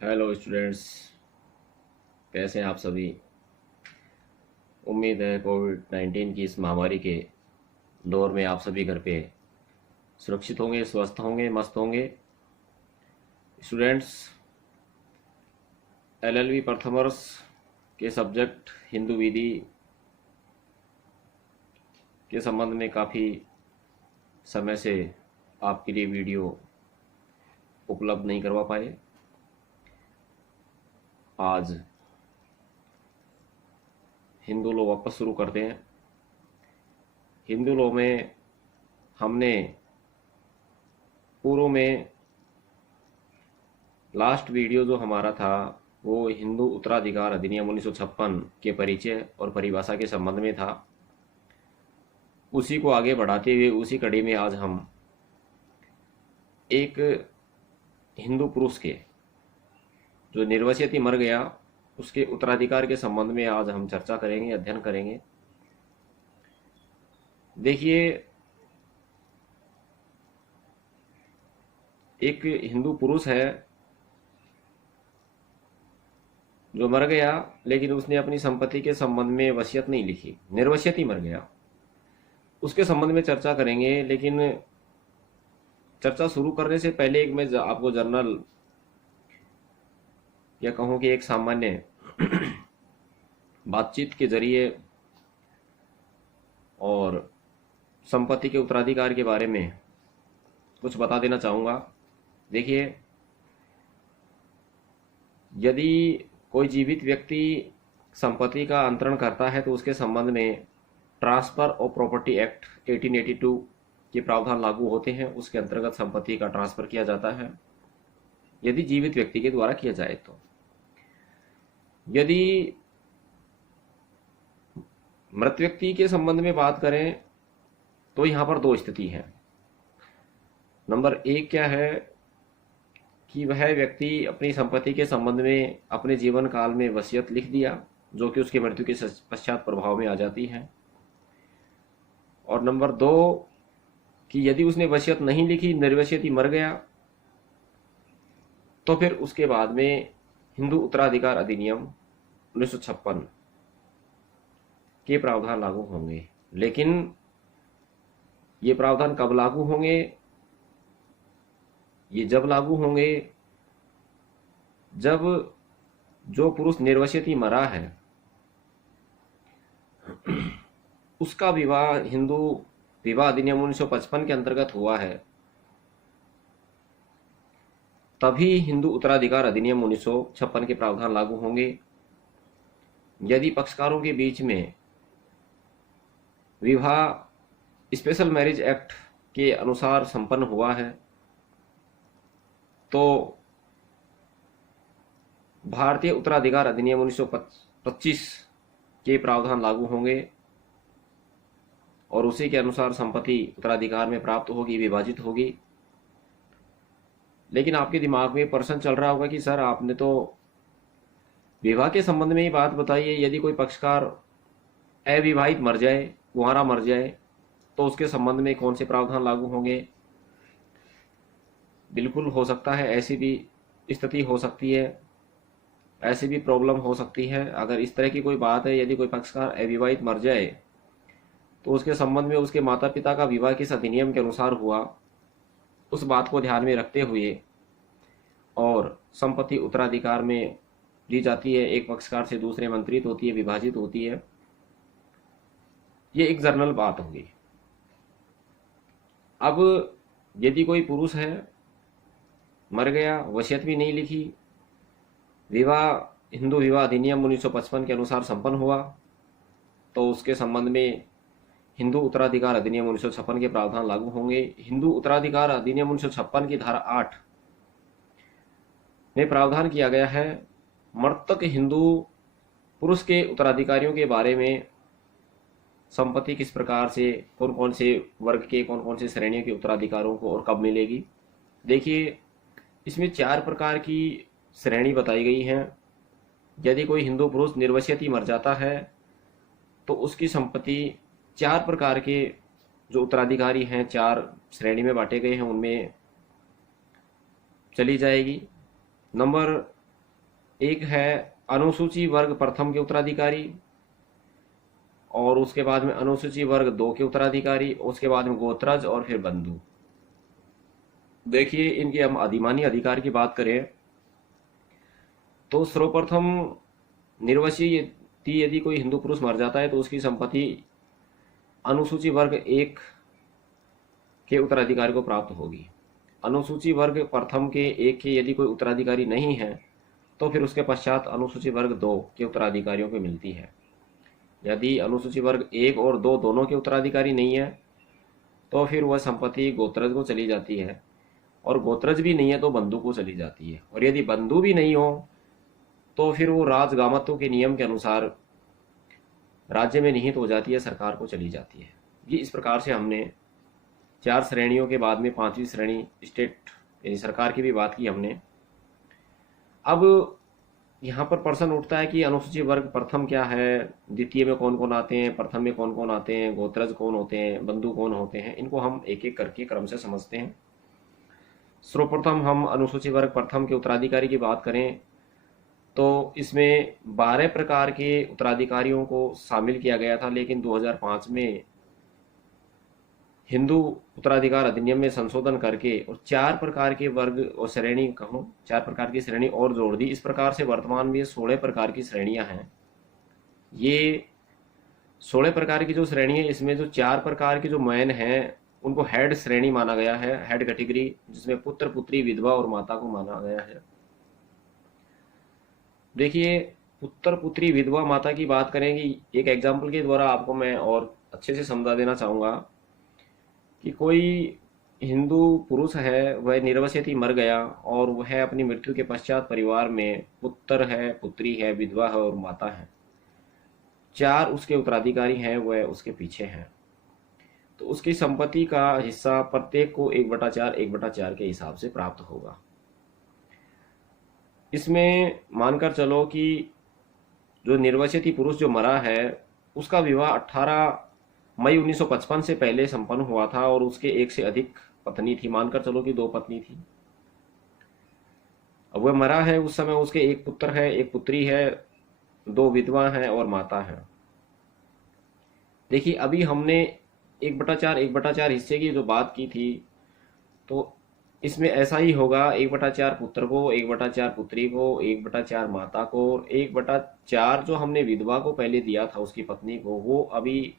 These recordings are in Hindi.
हेलो स्टूडेंट्स, कैसे हैं आप सभी। उम्मीद है कोविड-19 की इस महामारी के दौर में आप सभी घर पे सुरक्षित होंगे, स्वस्थ होंगे, मस्त होंगे। स्टूडेंट्स, एलएलबी प्रथम वर्ष के सब्जेक्ट हिंदू विधि के संबंध में काफ़ी समय से आपके लिए वीडियो उपलब्ध नहीं करवा पाए। आज हिंदू लॉ वापस शुरू करते हैं। हिंदू लॉ में हमने पूर्व में लास्ट वीडियो जो हमारा था वो हिंदू उत्तराधिकार अधिनियम 1956 के परिचय और परिभाषा के संबंध में था। उसी को आगे बढ़ाते हुए उसी कड़ी में आज हम एक हिंदू पुरुष के जो निर्वसित ही मर गया उसके उत्तराधिकार के संबंध में आज हम चर्चा करेंगे, अध्ययन करेंगे। देखिए, एक हिंदू पुरुष है जो मर गया, लेकिन उसने अपनी संपत्ति के संबंध में वसीयत नहीं लिखी, निर्वसित ही मर गया। उसके संबंध में चर्चा करेंगे, लेकिन चर्चा शुरू करने से पहले एक मैं आपको जर्नल या कहूँ कि एक सामान्य बातचीत के जरिए और संपत्ति के उत्तराधिकार के बारे में कुछ बता देना चाहूँगा। देखिए, यदि कोई जीवित व्यक्ति संपत्ति का अंतरण करता है तो उसके संबंध में ट्रांसफर ऑफ प्रॉपर्टी एक्ट 1882 के प्रावधान लागू होते हैं। उसके अंतर्गत संपत्ति का ट्रांसफर किया जाता है यदि जीवित व्यक्ति के द्वारा किया जाए तो। यदि मृत व्यक्ति के संबंध में बात करें तो यहाँ पर दो स्थिति है। नंबर एक क्या है कि वह व्यक्ति अपनी संपत्ति के संबंध में अपने जीवन काल में वसीयत लिख दिया, जो कि उसकी मृत्यु के पश्चात प्रभाव में आ जाती है। और नंबर दो कि यदि उसने वसीयत नहीं लिखी, निर्वसियत ही मर गया, तो फिर उसके बाद में हिंदू उत्तराधिकार अधिनियम 1956 के प्रावधान लागू होंगे। लेकिन ये प्रावधान कब लागू होंगे? ये जब लागू होंगे जब जो पुरुष निर्वसित ही मरा है उसका विवाह हिंदू विवाह अधिनियम 1955 के अंतर्गत हुआ है, तभी हिंदू उत्तराधिकार अधिनियम 1956 के प्रावधान लागू होंगे। यदि पक्षकारों के बीच में विवाह स्पेशल मैरिज एक्ट के अनुसार संपन्न हुआ है तो भारतीय उत्तराधिकार अधिनियम 1925 के प्रावधान लागू होंगे और उसी के अनुसार संपत्ति उत्तराधिकार में प्राप्त होगी, विभाजित होगी। लेकिन आपके दिमाग में प्रश्न चल रहा होगा कि सर, आपने तो विवाह के संबंध में ही बात बताई है। यदि कोई पक्षकार अविवाहित मर जाए, कुंवारा मर जाए, तो उसके संबंध में कौन से प्रावधान लागू होंगे? बिल्कुल हो सकता है, ऐसी भी स्थिति हो सकती है, ऐसी भी प्रॉब्लम हो सकती है। अगर इस तरह की कोई बात है, यदि कोई पक्षकार अविवाहित मर जाए तो उसके संबंध में उसके माता पिता का विवाह किस अधिनियम के अनुसार हुआ, उस बात को ध्यान में रखते हुए और संपत्ति उत्तराधिकार में दी जाती है, एक पक्षकार से दूसरे मंत्रित होती है, विभाजित होती है। ये एक जनरल बात होगी। अब यदि कोई पुरुष है, मर गया, वसीयत भी नहीं लिखी, विवाह हिंदू विवाह अधिनियम 1955 के अनुसार संपन्न हुआ, तो उसके संबंध में हिंदू उत्तराधिकार अधिनियम 1956 के प्रावधान लागू होंगे। हिंदू उत्तराधिकार अधिनियम 1956 की धारा 8 में प्रावधान किया गया है, मृतक हिंदू पुरुष के उत्तराधिकारियों के बारे में संपत्ति किस प्रकार से, कौन कौन से वर्ग के, कौन कौन से श्रेणियों के उत्तराधिकारों को और कब मिलेगी। देखिए, इसमें 4 प्रकार की श्रेणी बताई गई हैं। यदि कोई हिंदू पुरुष निर्वसियत ही मर जाता है तो उसकी संपत्ति 4 प्रकार के जो उत्तराधिकारी हैं, 4 श्रेणी में बांटे गए हैं, उनमें चली जाएगी। नंबर एक है अनुसूची वर्ग प्रथम के उत्तराधिकारी, और उसके बाद में अनुसूची वर्ग 2 के उत्तराधिकारी, उसके बाद में गोत्रज और फिर बंधु। देखिए, इनके हम अधिमानी अधिकार की बात करें तो सर्वप्रथम निर्वसीय यदि कोई हिंदू पुरुष मर जाता है तो उसकी संपत्ति अनुसूची वर्ग 1 के उत्तराधिकारी को प्राप्त होगी। अनुसूची वर्ग प्रथम के 1 के यदि कोई उत्तराधिकारी नहीं है तो फिर उसके पश्चात अनुसूची वर्ग 2 के उत्तराधिकारियों को मिलती है। यदि अनुसूची वर्ग 1 और 2 दोनों के उत्तराधिकारी नहीं है तो फिर वह संपत्ति गोत्रज को चली जाती है, और गोत्रज भी नहीं है तो बंधु को चली जाती है, और यदि बंधु भी नहीं हो तो फिर वो राजगामत्व के नियम के अनुसार राज्य में निहित हो जाती है, सरकार को चली जाती है। ये इस प्रकार से हमने 4 श्रेणियों के बाद में 5वीं श्रेणी स्टेट यानी सरकार की भी बात की हमने। अब यहाँ पर प्रश्न उठता है कि अनुसूचित वर्ग प्रथम क्या है, द्वितीय में कौन कौन आते हैं, प्रथम में कौन कौन आते हैं, गोत्रज कौन होते हैं, बंधु कौन होते हैं। इनको हम एक एक करके क्रम से समझते हैं। सर्वप्रथम हम अनुसूचित वर्ग प्रथम के उत्तराधिकारी की बात करें तो इसमें 12 प्रकार के उत्तराधिकारियों को शामिल किया गया था, लेकिन 2005 में हिंदू उत्तराधिकार अधिनियम में संशोधन करके और 4 प्रकार के वर्ग और श्रेणी कहूँ 4 प्रकार की श्रेणी और जोड़ दी। इस प्रकार से वर्तमान में 16 प्रकार की श्रेणियां हैं। ये 16 प्रकार की जो श्रेणी है, इसमें जो 4 प्रकार की जो मैन हैं उनको हेड श्रेणी माना गया है, हेड कैटेगरी, जिसमें पुत्र पुत्री विधवा और माता को माना गया है। देखिए, पुत्र पुत्री विधवा माता की बात करेंगे, एक एग्जाम्पल के द्वारा आपको मैं और अच्छे से समझा देना चाहूँगा कि कोई हिंदू पुरुष है, वह निर्वसित ही मर गया और वह अपनी मृत्यु के पश्चात परिवार में पुत्र है, पुत्री है, विधवा है और माता है, 4 उसके उत्तराधिकारी हैं, वह उसके पीछे हैं। तो उसकी संपत्ति का हिस्सा प्रत्येक को 1/4 के हिसाब से प्राप्त होगा। इसमें मानकर चलो कि जो निर्वसित पुरुष जो मरा है उसका विवाह 18 मई 1955 से पहले संपन्न हुआ था और उसके एक से अधिक पत्नी थी। मानकर चलो कि 2 पत्नी थी। अब वह मरा है, उस समय उसके एक पुत्र है, एक पुत्री है, 2 विधवा हैं और माता है। देखिए, अभी हमने 1/4 हिस्से की जो बात की थी, तो इसमें ऐसा ही होगा, 1/4 पुत्र को, 1/4 पुत्री को, 1/4 माता को, 1/4 जो हमने विधवा को पहले दिया था उसकी पत्नी को, वो अभी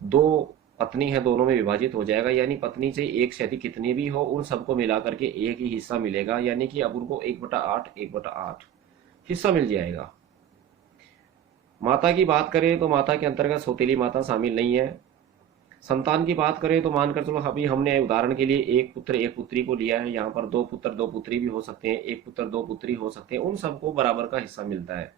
2 पत्नी है, दोनों में विभाजित हो जाएगा। यानी पत्नी से एक से अधिक कितनी भी हो उन सबको मिला करके एक ही हिस्सा मिलेगा, यानी कि अब उनको 1/8 हिस्सा मिल जाएगा। माता की बात करें तो माता के अंतर्गत सौतेली माता शामिल नहीं है। संतान की बात करें तो मानकर चलो अभी हमने उदाहरण के लिए एक पुत्र एक पुत्री को लिया है, यहाँ पर 2 पुत्र 2 पुत्री भी हो सकते हैं, एक पुत्र 2 पुत्री हो सकते हैं, उन सबको बराबर का हिस्सा मिलता है।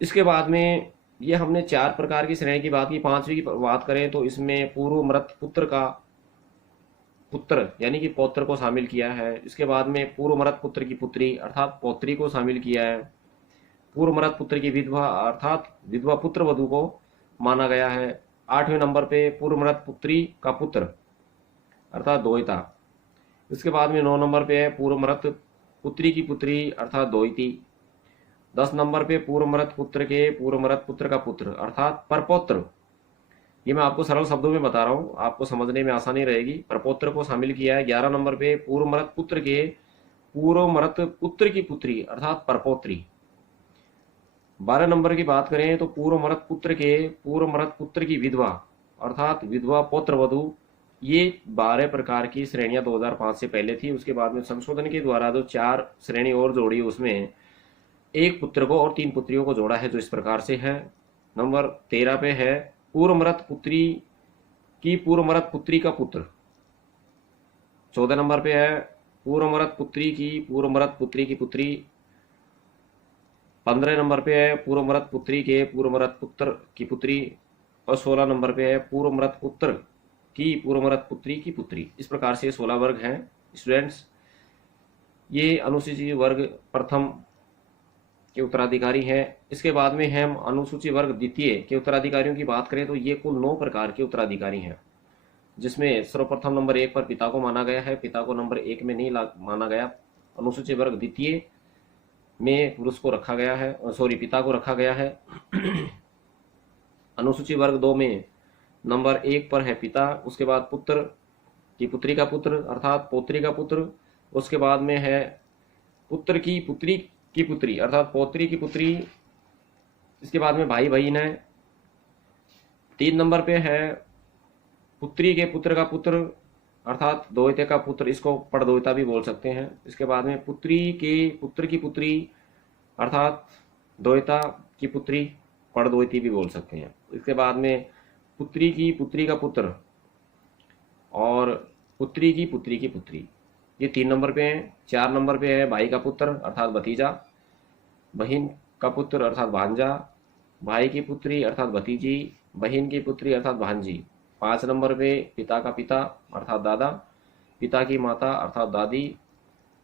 इसके बाद में ये हमने 4 प्रकार की श्रेणी की बात की। 5वीं की बात करें तो इसमें पूर्व मृत पुत्र का पुत्र यानी कि पौत्र को शामिल किया है। इसके बाद में पूर्व मृत पुत्र की पुत्री अर्थात पौत्री को शामिल किया है। पूर्व मृत पुत्र की विधवा अर्थात विधवा पुत्र वधु को माना गया है। 8वें नंबर पे पूर्व मृत पुत्री का पुत्र अर्थात दोहिता। इसके बाद में 9 नंबर पे है पूर्व मृत पुत्री की पुत्री अर्थात दोहिती। 10 नंबर पे पूर्व मृत पुत्र के पूर्व मृत पुत्र का पुत्र अर्थात परपौत्र। ये मैं आपको सरल शब्दों में बता रहा हूँ, आपको समझने में आसानी रहेगी। परपौत्र को शामिल किया है। 11 नंबर पे पूर्व मृत पुत्र के पूर्व मृत पुत्र की पुत्री अर्थात परपौत्री। 12 नंबर की बात करें तो पूर्व मृत पुत्र के पूर्व मृत पुत्र की विधवा अर्थात विधवा पौत्र वधु। ये 12 प्रकार की श्रेणियां 2005 से पहले थी। उसके बाद में संशोधन के द्वारा जो 4 श्रेणी और जोड़ी, उसमें एक पुत्र को और 3 पुत्रियों को जोड़ा है, जो इस प्रकार से है। नंबर 13 पे है पूर्व मृत पुत्री की पूर्व मृत पुत्री का पुत्र। 14 नंबर पे है पूर्व मृत पुत्री की पूर्व मृत पुत्री की पुत्री। 15 नंबर पे है पूर्व मृत पुत्री के पूर्व मृत पुत्र की पुत्री। और 16 नंबर पे है पूर्व मृत पुत्र की पूर्व मृत पुत्री की पुत्री। इस प्रकार से 16 वर्ग हैं स्टूडेंट्स। ये अनुसूचित वर्ग प्रथम के उत्तराधिकारी हैं। इसके बाद में हम अनुसूचित वर्ग द्वितीय के उत्तराधिकारियों की बात करें तो ये कुल 9 प्रकार के उत्तराधिकारी हैं, जिसमें सर्वप्रथम नंबर 1 पर पिता को माना गया है। पिता को नंबर 1 में नहीं माना गया। अनुसूचित वर्ग द्वितीय में पुरुष को रखा गया है, सॉरी पिता को रखा गया है। अनुसूची वर्ग 2 में नंबर 1 पर है पिता, उसके बाद पुत्र की पुत्री का पुत्र अर्थात पौत्री का पुत्र, उसके बाद में है पुत्र की पुत्री की पुत्री अर्थात पौत्री की पुत्री, इसके बाद में भाई बहन है। 3 नंबर पे है पुत्री के पुत्र का पुत्र अर्थात द्वैते का पुत्र, इसको पड़द्वैता भी बोल सकते हैं। इसके बाद में पुत्री के पुत्र की पुत्री अर्थात द्वैता की पुत्री, पड़द्वैती भी बोल सकते हैं। इसके बाद में पुत्री की पुत्री का पुत्र और पुत्री की पुत्री, ये 3 नंबर पे हैं। 4 नंबर पे है भाई का पुत्र अर्थात भतीजा, बहन का पुत्र अर्थात भांजा, भाई की पुत्री अर्थात भतीजी, बहन की पुत्री अर्थात भांजी। 5 नंबर पे पिता का पिता अर्थात दादा, पिता की माता अर्थात दादी,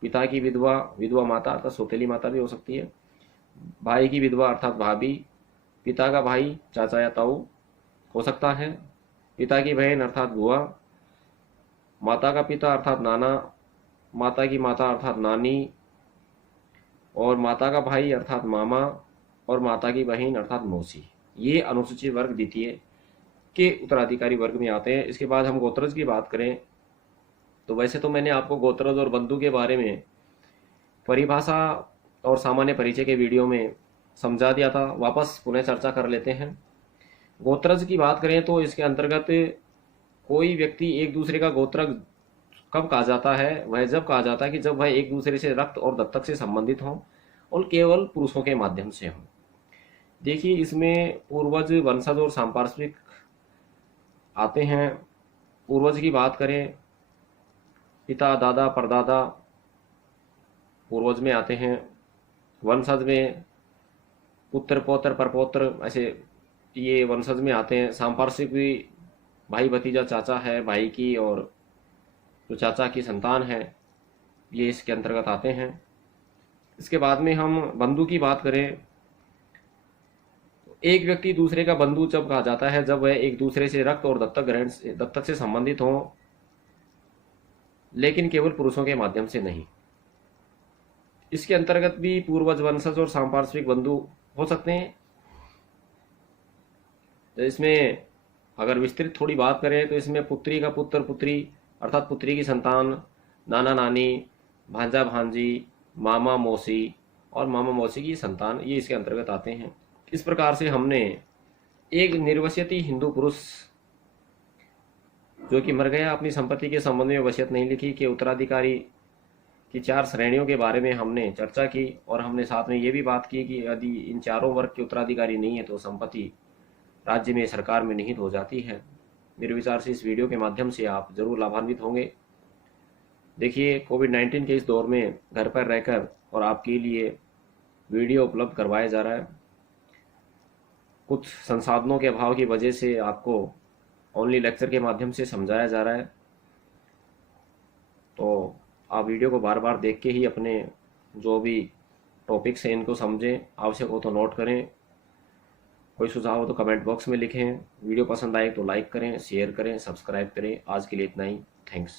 पिता की विधवा विधवा माता अर्थात सौतेली माता भी हो सकती है, भाई की विधवा अर्थात भाभी, पिता का भाई चाचा या ताऊ हो सकता है, पिता की बहन अर्थात बुआ, माता का पिता अर्थात नाना, माता की माता अर्थात नानी, और माता का भाई अर्थात मामा, और माता की बहन अर्थात मौसी। ये अनुसूचित वर्ग द्वितीय के उत्तराधिकारी वर्ग में आते हैं। इसके बाद हम गोत्रज की बात करें तो वैसे तो मैंने आपको गोत्रज और बंधु के बारे में परिभाषा और सामान्य परिचय के वीडियो में समझा दिया था, वापस पुनः चर्चा कर लेते हैं। गोत्रज की बात करें तो इसके अंतर्गत कोई व्यक्ति एक दूसरे का गोत्रज कब कहा जाता है, वह जब कहा जाता है कि जब वह एक दूसरे से रक्त और दत्तक से संबंधित हों और केवल पुरुषों के माध्यम से हों। देखिए इसमें पूर्वज, वंशज और सांपार्श्विक आते हैं। पूर्वज की बात करें, पिता, दादा, परदादा पूर्वज में आते हैं। वंशज में पुत्र, पौत्र, परपौत्र, ऐसे ये वंशज में आते हैं। सांपार्श्विक भी भाई, भतीजा, चाचा है भाई की, और जो चाचा की संतान है ये इसके अंतर्गत आते हैं। इसके बाद में हम बंधु की बात करें, एक व्यक्ति दूसरे का बंधु जब कहा जाता है जब वह एक दूसरे से रक्त और दत्तक से संबंधित हो, लेकिन केवल पुरुषों के माध्यम से नहीं। इसके अंतर्गत भी पूर्वज, वंशज और सांपार्श्विक बंधु हो सकते हैं। तो इसमें अगर विस्तृत थोड़ी बात करें तो इसमें पुत्री का पुत्र, पुत्री अर्थात पुत्री की संतान, नाना नानी, भांजा भांजी, मामा मौसी और मामा मौसी की संतान, ये इसके अंतर्गत आते हैं। इस प्रकार से हमने एक निर्वसियती हिंदू पुरुष जो कि मर गया, अपनी संपत्ति के संबंध में वसीयत नहीं लिखी, के उत्तराधिकारी की 4 श्रेणियों के बारे में हमने चर्चा की, और हमने साथ में ये भी बात की कि यदि इन चारों वर्ग के उत्तराधिकारी नहीं है तो संपत्ति राज्य में, सरकार में निहित हो जाती है। मेरे विचार से इस वीडियो के माध्यम से आप जरूर लाभान्वित होंगे। देखिए कोविड-19 के इस दौर में घर पर रहकर और आपके लिए वीडियो उपलब्ध करवाया जा रहा है। कुछ संसाधनों के अभाव की वजह से आपको ओनली लेक्चर के माध्यम से समझाया जा रहा है, तो आप वीडियो को बार बार देख के ही अपने जो भी टॉपिक्स हैं इनको समझें, आवश्यक हो तो नोट करें, कोई सुझाव हो तो कमेंट बॉक्स में लिखें। वीडियो पसंद आए तो लाइक करें, शेयर करें, सब्सक्राइब करें। आज के लिए इतना ही। थैंक्स।